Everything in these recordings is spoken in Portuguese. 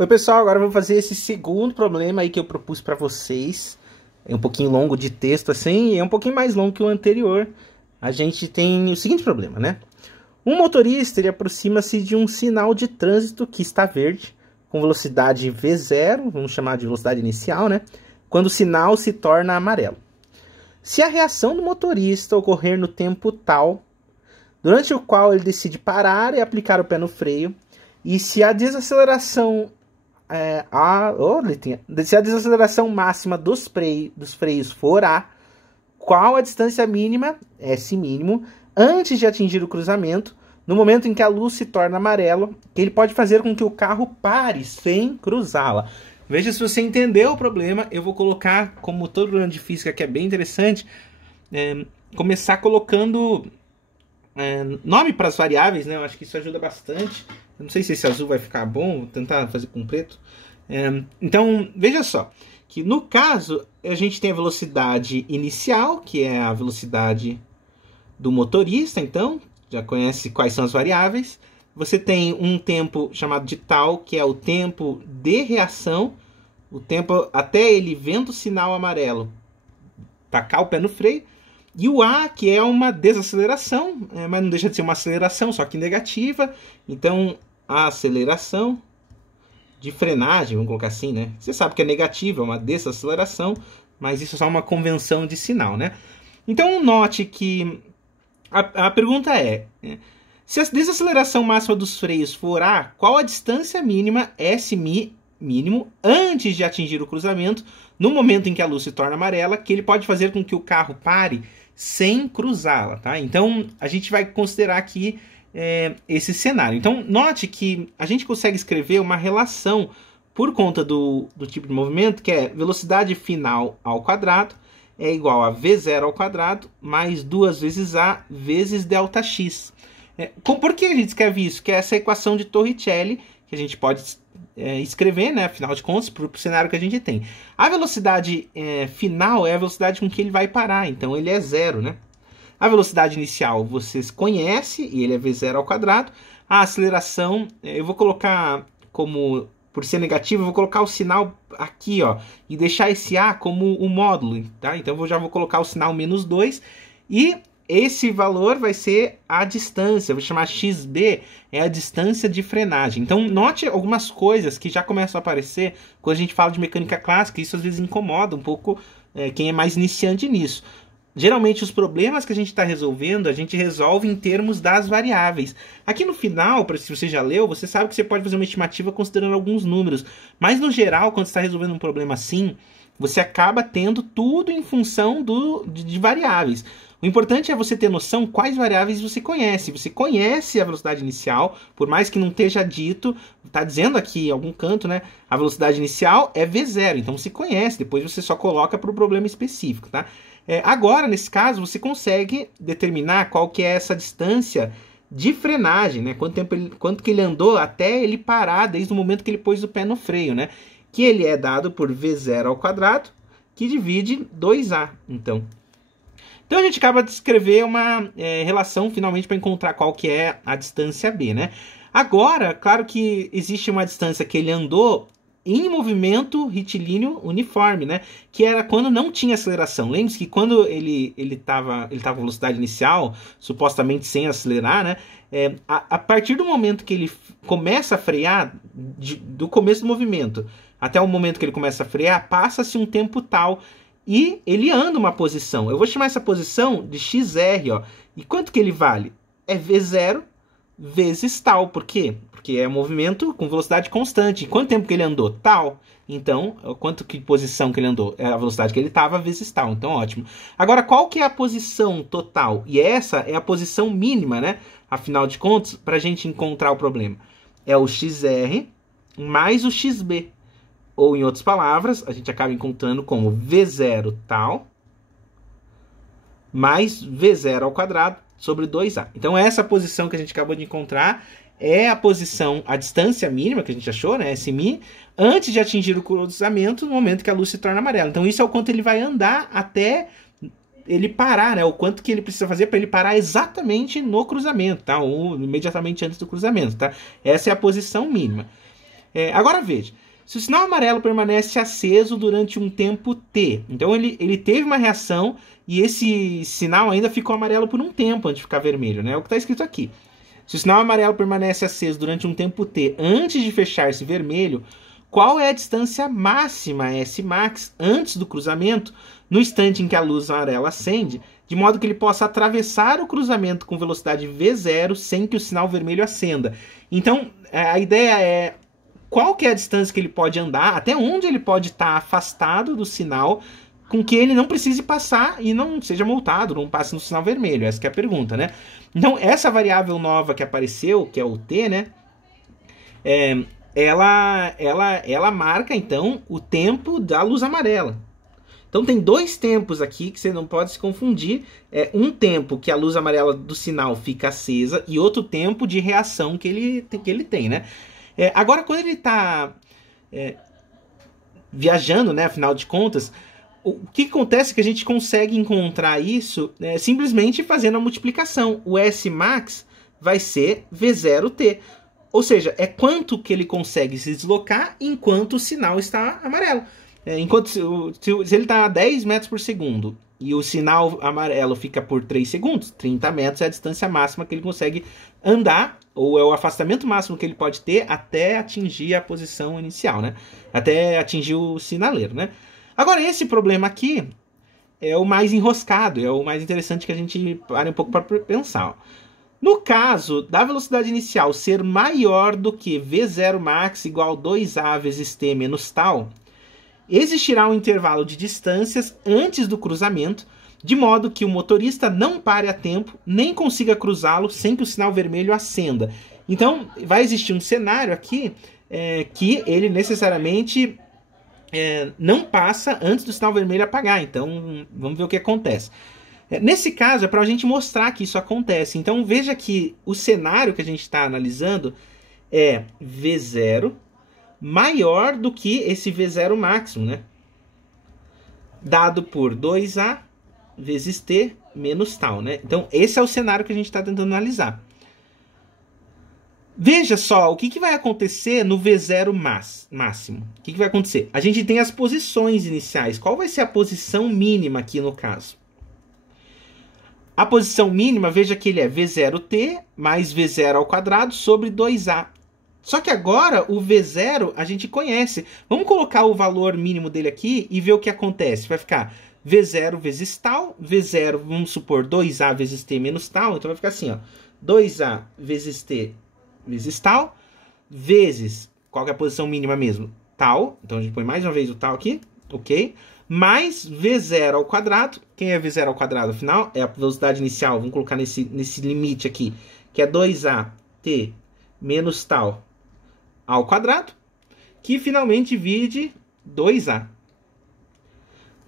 Oi pessoal, agora eu vou fazer esse segundo problema aí que eu propus para vocês. É um pouquinho longo de texto assim, e é um pouquinho mais longo que o anterior. A gente tem o seguinte problema, né? Um motorista, ele aproxima-se de um sinal de trânsito que está verde, com velocidade V0, vamos chamar de velocidade inicial, né? Quando o sinal se torna amarelo. Se a reação do motorista ocorrer no tempo tal, durante o qual ele decide parar e aplicar o pé no freio, e se a desaceleração se a desaceleração máxima dos freios for A, qual a distância mínima, S mínimo, antes de atingir o cruzamento, no momento em que a luz se torna amarelo, que ele pode fazer com que o carro pare sem cruzá-la. Veja se você entendeu o problema. Eu vou colocar, como todo problema de física que é bem interessante, começar colocando nome para as variáveis, né? Eu acho que isso ajuda bastante. Eu não sei se esse azul vai ficar bom, vou tentar fazer com preto. Então, veja só, que no caso, a gente tem a velocidade inicial, que é a velocidade do motorista, então, já conhece quais são as variáveis. Você tem um tempo chamado de tal, que é o tempo de reação, o tempo até ele vendo o sinal amarelo, tacar o pé no freio. E o A, que é uma desaceleração, mas não deixa de ser uma aceleração, só que negativa. Então, a aceleração de frenagem, vamos colocar assim, né? Você sabe que é negativa, é uma desaceleração, mas isso é só uma convenção de sinal, né? Então, note que a pergunta é, se a desaceleração máxima dos freios for A, qual a distância mínima, S mínimo, antes de atingir o cruzamento, no momento em que a luz se torna amarela, que ele pode fazer com que o carro pare sem cruzá-la, tá? Então, a gente vai considerar aqui esse cenário. Então, note que a gente consegue escrever uma relação por conta do tipo de movimento, que é velocidade final ao quadrado é igual a V0 ao quadrado mais 2 vezes A vezes ΔX. Por que a gente escreve isso? Que é essa equação de Torricelli, que a gente pode escrever, né? Afinal de contas, para o cenário que a gente tem. A velocidade final é a velocidade com que ele vai parar, então ele é zero, né? A velocidade inicial vocês conhecem, e ele é V0 ao quadrado. A aceleração, eu vou colocar como, por ser negativo, eu vou colocar o sinal aqui, ó, e deixar esse A como o módulo, tá? Então eu já vou colocar o sinal menos 2, e esse valor vai ser a distância, eu vou chamar XB, é a distância de frenagem. Então, note algumas coisas que já começam a aparecer quando a gente fala de mecânica clássica, isso às vezes incomoda um pouco quem é mais iniciante nisso. Geralmente, os problemas que a gente está resolvendo, a gente resolve em termos das variáveis. Aqui no final, se você já leu, você sabe que você pode fazer uma estimativa considerando alguns números. Mas, no geral, quando você está resolvendo um problema assim, você acaba tendo tudo em função de variáveis. O importante é você ter noção quais variáveis você conhece. Você conhece a velocidade inicial, por mais que não esteja dito, está dizendo aqui em algum canto, né? A velocidade inicial é V0, então você conhece, depois você só coloca para o problema específico, tá? Agora, nesse caso, você consegue determinar qual que é essa distância de frenagem, né? Quanto que ele andou até ele parar, desde o momento que ele pôs o pé no freio, né? Que ele é dado por V0 ao quadrado, que divide 2A, então a gente acaba de escrever uma relação finalmente para encontrar qual que é a distância B, né? Agora, claro que existe uma distância que ele andou em movimento retilíneo uniforme, né? Que era quando não tinha aceleração. Lembre-se que quando ele estava com velocidade inicial, supostamente sem acelerar, né? A partir do momento que ele começa a frear, do começo do movimento até o momento que ele começa a frear, passa-se um tempo tal e ele anda uma posição. Eu vou chamar essa posição de XR, ó. E quanto que ele vale? É V0 vezes tal. Por quê? Porque é movimento com velocidade constante. E quanto tempo que ele andou? Tal. Então, que posição que ele andou? É a velocidade que ele estava vezes tal. Então, ótimo. Agora, qual que é a posição total? E essa é a posição mínima, né? Afinal de contas, para a gente encontrar o problema. É o XR mais o XB. Ou, em outras palavras, a gente acaba encontrando como V0 tal mais V0 ao quadrado sobre 2A. Então, essa posição que a gente acabou de encontrar é a posição, a distância mínima que a gente achou, né, SMI, antes de atingir o cruzamento, no momento que a luz se torna amarela. Então, isso é o quanto ele vai andar até ele parar, né, o quanto que ele precisa fazer para ele parar exatamente no cruzamento, tá, ou imediatamente antes do cruzamento, tá? Essa é a posição mínima. Agora veja, se o sinal amarelo permanece aceso durante um tempo t, então ele teve uma reação e esse sinal ainda ficou amarelo por um tempo antes de ficar vermelho, né? É o que está escrito aqui. Se o sinal amarelo permanece aceso durante um tempo t antes de fechar-se vermelho, qual é a distância máxima Smax antes do cruzamento, no instante em que a luz amarela acende, de modo que ele possa atravessar o cruzamento com velocidade v0 sem que o sinal vermelho acenda? Então, a ideia é qual que é a distância que ele pode andar, até onde ele pode estar afastado do sinal, com que ele não precise passar e não seja multado, não passe no sinal vermelho. Essa que é a pergunta, né? Então, essa variável nova que apareceu, que é o t, né? Ela marca, então, o tempo da luz amarela. Então, tem dois tempos aqui que você não pode se confundir. Um tempo que a luz amarela do sinal fica acesa e outro tempo de reação que ele tem, né? Agora, quando ele está viajando, né, afinal de contas, o que acontece é que a gente consegue encontrar isso simplesmente fazendo a multiplicação. O Smax vai ser V0T. Ou seja, é quanto que ele consegue se deslocar enquanto o sinal está amarelo. Se ele está a 10 metros por segundo e o sinal amarelo fica por 3 segundos, 30 metros é a distância máxima que ele consegue andar, ou é o afastamento máximo que ele pode ter até atingir a posição inicial, né? Até atingir o sinaleiro, né? Agora, esse problema aqui é o mais enroscado, é o mais interessante que a gente pare um pouco para pensar. No caso da velocidade inicial ser maior do que V0 max igual a 2A vezes T menos tal, existirá um intervalo de distâncias antes do cruzamento, de modo que o motorista não pare a tempo, nem consiga cruzá-lo sem que o sinal vermelho acenda. Então, vai existir um cenário aqui que ele necessariamente não passa antes do sinal vermelho apagar. Então, vamos ver o que acontece. Nesse caso, é para a gente mostrar que isso acontece. Então, veja que o cenário que a gente está analisando é V0 maior do que esse V0 máximo, né? Dado por 2A vezes T menos tal, né? Então, esse é o cenário que a gente está tentando analisar. Veja só, o que vai acontecer no V0 máximo? O que vai acontecer? A gente tem as posições iniciais. Qual vai ser a posição mínima aqui no caso? A posição mínima, veja que ele é V0T mais V0 ao quadrado sobre 2A. Só que agora o V0 a gente conhece. Vamos colocar o valor mínimo dele aqui e ver o que acontece. Vai ficar V0 vezes tal, V0, vamos supor, 2A vezes T menos tal. Então vai ficar assim, ó, 2A vezes T vezes tal, vezes, qual que é a posição mínima mesmo? Tal. Então a gente põe mais uma vez o tal aqui, ok? Mais V0 ao quadrado. Quem é V0 ao quadrado? Afinal, é a velocidade inicial. Vamos colocar nesse limite aqui, que é 2AT menos tal ao quadrado, que finalmente divide 2A.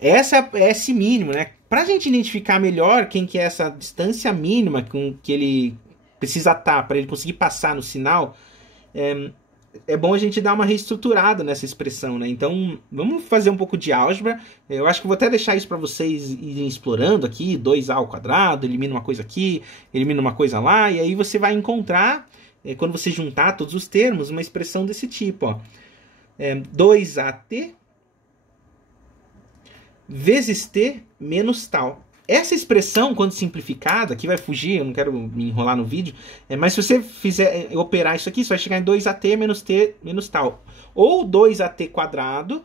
Essa é esse mínimo, né? Para a gente identificar melhor quem que é essa distância mínima com que ele precisa estar para ele conseguir passar no sinal, é bom a gente dar uma reestruturada nessa expressão, né? Então, vamos fazer um pouco de álgebra. Eu acho que vou até deixar isso para vocês irem explorando aqui. 2A ao quadrado, elimina uma coisa aqui, elimina uma coisa lá, e aí você vai encontrar, quando você juntar todos os termos, uma expressão desse tipo, ó. 2AT vezes T menos tal. Essa expressão, quando simplificada, aqui vai fugir, eu não quero me enrolar no vídeo, mas se você fizer operar isso aqui, você vai chegar em 2AT menos T menos tal. Ou 2AT quadrado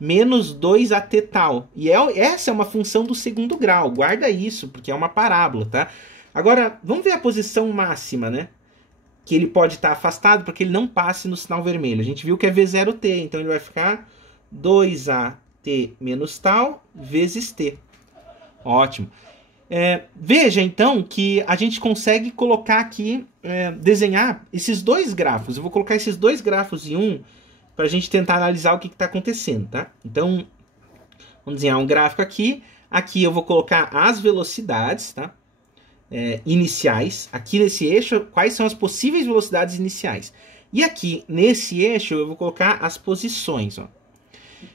menos 2AT tal. E essa é uma função do segundo grau. Guarda isso, porque é uma parábola, tá? Agora, vamos ver a posição máxima, né? Que ele pode estar afastado para que ele não passe no sinal vermelho. A gente viu que é V0T, então ele vai ficar 2AT menos tal vezes T. Ótimo. Veja, então, que a gente consegue colocar aqui, desenhar esses dois grafos. Eu vou colocar esses dois grafos em um para a gente tentar analisar o que está acontecendo, tá? Então, vamos desenhar um gráfico aqui. Aqui eu vou colocar as velocidades, tá? Iniciais. Aqui nesse eixo, quais são as possíveis velocidades iniciais. E aqui, nesse eixo, eu vou colocar as posições, ó.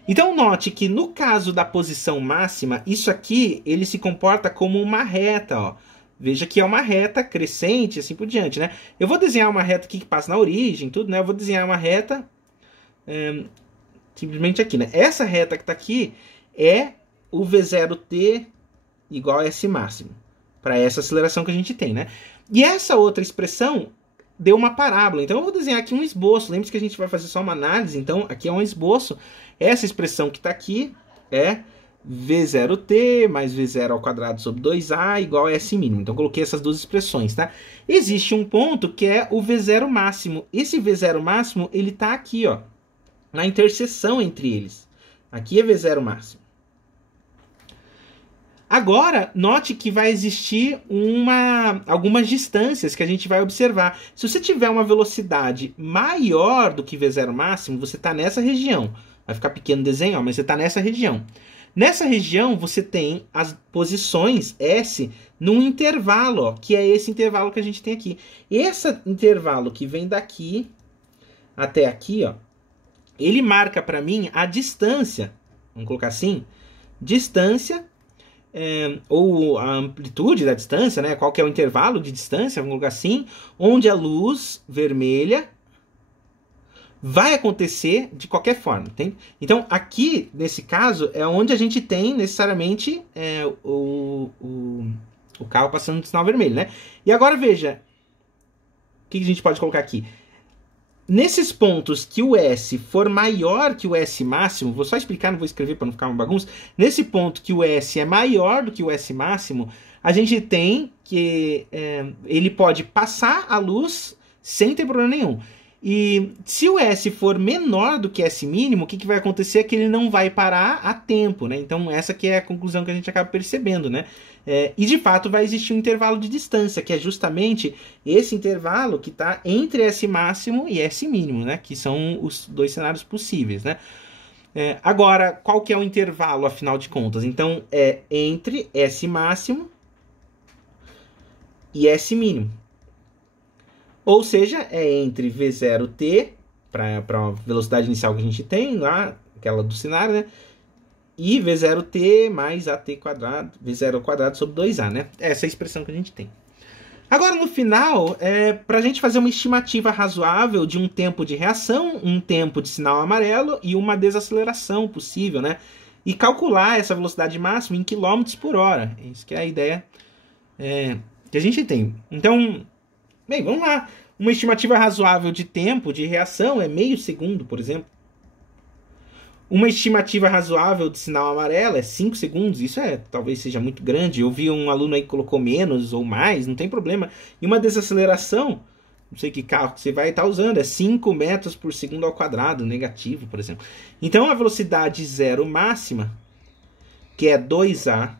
Então, note que no caso da posição máxima, isso aqui, ele se comporta como uma reta, ó. Veja que é uma reta crescente, assim por diante, né? Eu vou desenhar uma reta aqui que passa na origem, tudo, né? Eu vou desenhar uma reta simplesmente aqui, né? Essa reta que está aqui é o V0t igual a S máximo, para essa aceleração que a gente tem, né? E essa outra expressão deu uma parábola. Então eu vou desenhar aqui um esboço. Lembre-se que a gente vai fazer só uma análise, então aqui é um esboço. Essa expressão que está aqui é V0t mais V0 ao quadrado sobre 2a igual a S mínimo. Então, coloquei essas duas expressões, tá? Existe um ponto que é o V0 máximo. Esse V0 máximo, ele tá aqui, ó, na interseção entre eles. Aqui é V0 máximo. Agora, note que vai existir algumas distâncias que a gente vai observar. Se você tiver uma velocidade maior do que V0 máximo, você está nessa região. Vai ficar pequeno o desenho, ó, mas você está nessa região. Nessa região, você tem as posições S num intervalo, ó, que é esse intervalo que a gente tem aqui. Esse intervalo que vem daqui até aqui, ó, ele marca para mim a distância, vamos colocar assim, distância, ou a amplitude da distância, né? Qual que é o intervalo de distância, vamos colocar assim, onde a luz vermelha vai acontecer de qualquer forma, tem? Então, aqui, nesse caso, é onde a gente tem necessariamente o carro passando no sinal vermelho, né? E agora, veja, o que a gente pode colocar aqui? Nesses pontos que o S for maior que o S máximo, vou só explicar, não vou escrever para não ficar uma bagunça. Nesse ponto que o S é maior do que o S máximo, a gente tem que ele pode passar a luz sem ter problema nenhum. E se o S for menor do que S mínimo, o que vai acontecer é que ele não vai parar a tempo, né? Então essa que é a conclusão que a gente acaba percebendo, né? E de fato vai existir um intervalo de distância, que é justamente esse intervalo que está entre S máximo e S mínimo, né? Que são os dois cenários possíveis, né? Agora, qual que é o intervalo, afinal de contas? Então, é entre S máximo e S mínimo. Ou seja, é entre V0t, para a velocidade inicial que a gente tem lá, aquela do cenário, né? E V0t mais AT quadrado, V0 ao quadrado sobre 2A, né? Essa é a expressão que a gente tem. Agora, no final, para a gente fazer uma estimativa razoável de um tempo de reação, um tempo de sinal amarelo e uma desaceleração possível, né? E calcular essa velocidade máxima em km por hora. Isso que é a ideia que a gente tem. Então, bem, vamos lá. Uma estimativa razoável de tempo de reação é meio segundo, por exemplo. Uma estimativa razoável de sinal amarelo é 5 segundos. Isso talvez seja muito grande. Eu vi um aluno aí que colocou menos ou mais, não tem problema. E uma desaceleração, não sei que carro que você vai estar usando, é 5 metros por segundo ao quadrado, negativo, por exemplo. Então, a velocidade zero máxima, que é 2A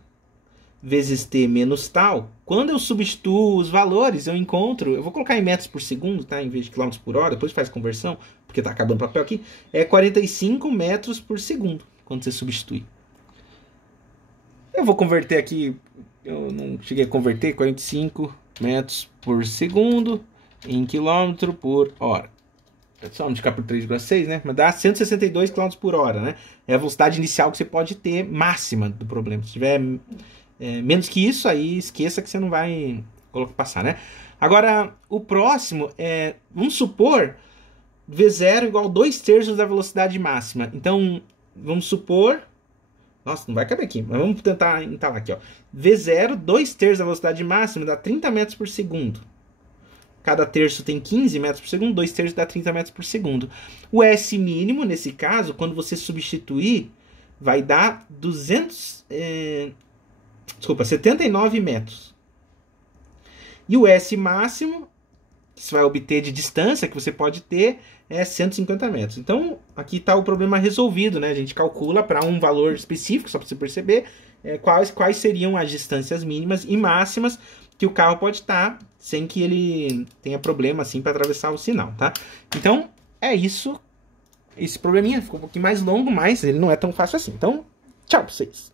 vezes t menos tal, quando eu substituo os valores, eu vou colocar em metros por segundo, tá? Em vez de quilômetros por hora, depois faz conversão, porque tá acabando o papel aqui, é 45 metros por segundo, quando você substitui. Eu vou converter aqui, eu não cheguei a converter, 45 metros por segundo em quilômetro por hora. É só multiplicar por 3,6, né? Mas dá 162 km por hora, né? É a velocidade inicial que você pode ter máxima do problema. Se tiver menos que isso, aí esqueça que você não vai passar, né? Agora, o próximo vamos supor V0 igual a 2/3 da velocidade máxima. Então, vamos supor... Nossa, não vai caber aqui, mas vamos tentar entalar aqui, ó. V0, 2/3 da velocidade máxima dá 30 metros por segundo. Cada terço tem 15 metros por segundo, 2/3 dá 30 metros por segundo. O S mínimo, nesse caso, quando você substituir, vai dar 79 metros. E o S máximo, que você vai obter de distância, que você pode ter, é 150 metros. Então, aqui está o problema resolvido, né? A gente calcula para um valor específico, só para você perceber, quais seriam as distâncias mínimas e máximas que o carro pode estar, sem que ele tenha problema assim para atravessar o sinal, tá? Então, é isso. Esse probleminha ficou um pouquinho mais longo, mas ele não é tão fácil assim. Então, tchau para vocês.